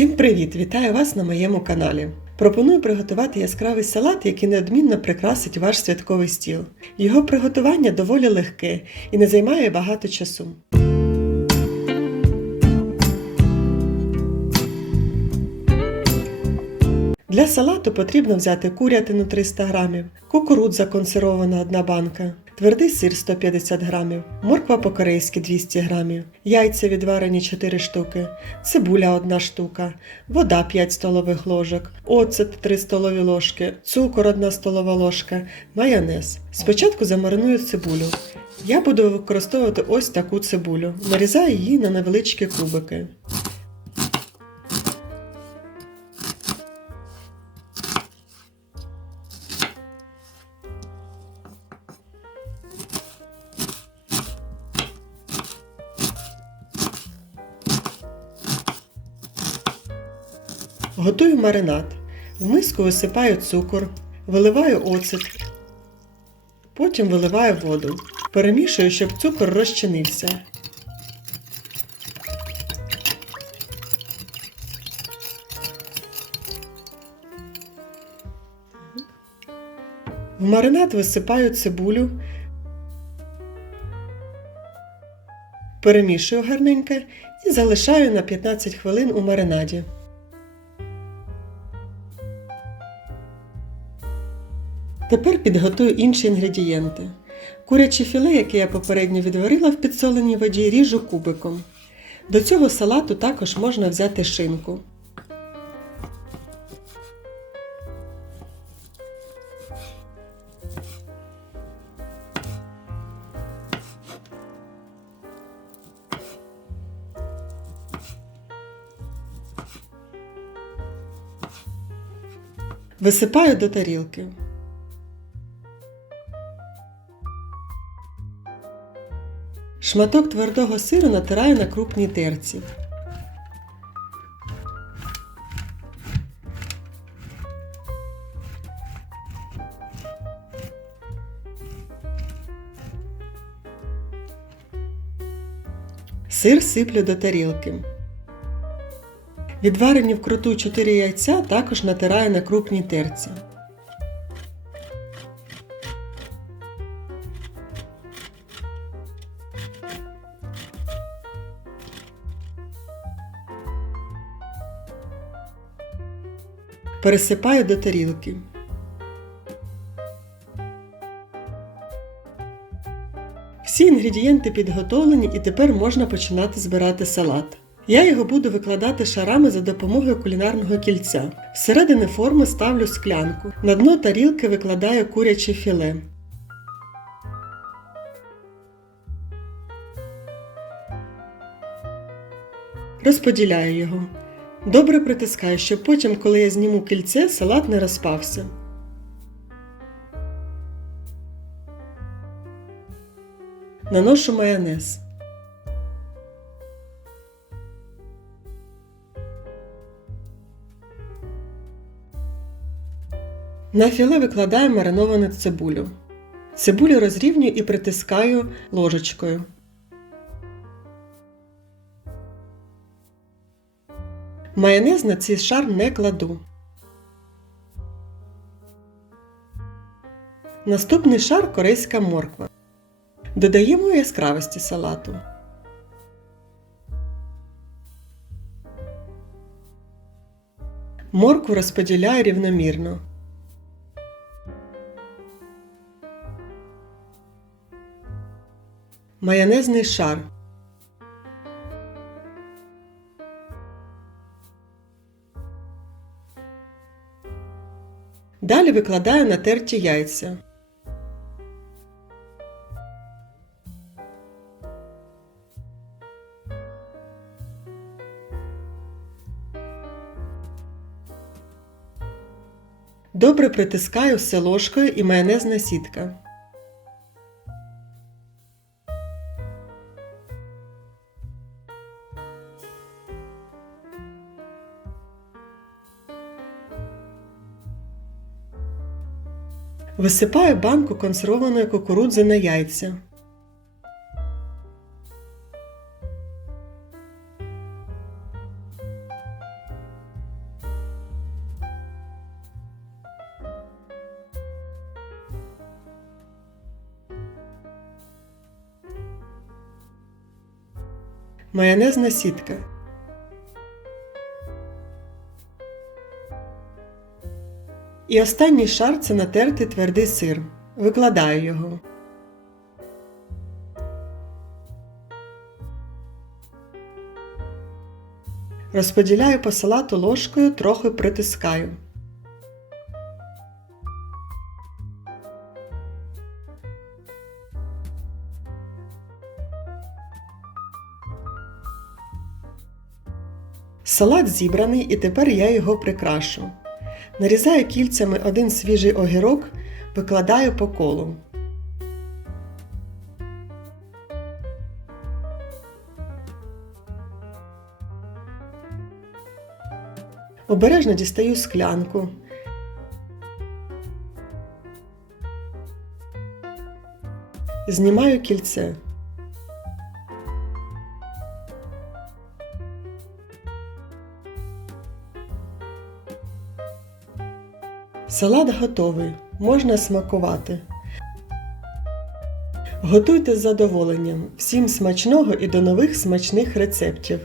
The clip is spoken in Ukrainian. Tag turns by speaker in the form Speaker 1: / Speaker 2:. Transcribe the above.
Speaker 1: Всім привіт! Вітаю вас на моєму каналі. Пропоную приготувати яскравий салат, який неодмінно прикрасить ваш святковий стіл. Його приготування доволі легке і не займає багато часу. Для салату потрібно взяти курятину 300 г, кукурудза консервована 1 банка, твердий сир 150 г, морква по-корейськи 200 г, яйця відварені 4 штуки, цибуля 1 штука, вода 5 столових ложок, оцет 3 столові ложки, цукор 1 столова ложка, майонез. Спочатку замариную цибулю. Я буду використовувати ось таку цибулю. Нарізаю її на невеличкі кубики. Готую маринад. В миску висипаю цукор, виливаю оцет, потім виливаю воду. Перемішую, щоб цукор розчинився. В маринад висипаю цибулю, перемішую гарненько і залишаю на 15 хвилин у маринаді. Тепер підготую інші інгредієнти. Куряче філе, яке я попередньо відварила в підсоленій воді, ріжу кубиком. До цього салату також можна взяти шинку. Висипаю до тарілки. Шматок твердого сиру натираю на крупній терці. Сир сиплю до тарілки. Відварені вкруту 4 яйця також натираю на крупній терці. Пересипаю до тарілки. Всі інгредієнти підготовлені і тепер можна починати збирати салат. Я його буду викладати шарами за допомогою кулінарного кільця. Всередини форми ставлю склянку. На дно тарілки викладаю куряче філе. Розподіляю його. Добре притискаю, щоб потім, коли я зніму кільце, салат не розпався. Наношу майонез. На філе викладаю мариновану цибулю. Цибулю розрівнюю і притискаю ложечкою. Майонез на цей шар не кладу. Наступний шар корейська морква. Додаємо яскравості салату. Моркву розподіляю рівномірно. Майонезний шар. Далі викладаю натерті яйця. Добре притискаю все ложкою і майонезна сітка. Висипаю банку консервованої кукурудзи на яйця. Майонезна сітка І останній шар це натертий твердий сир. Викладаю його. Розподіляю по салату ложкою, трохи притискаю. Салат зібраний і тепер я його прикрашу. Нарізаю кільцями один свіжий огірок, викладаю по колу. Обережно дістаю склянку. Знімаю кільце. Салат готовий, можна смакувати. Готуйте з задоволенням. Всім смачного і до нових смачних рецептів!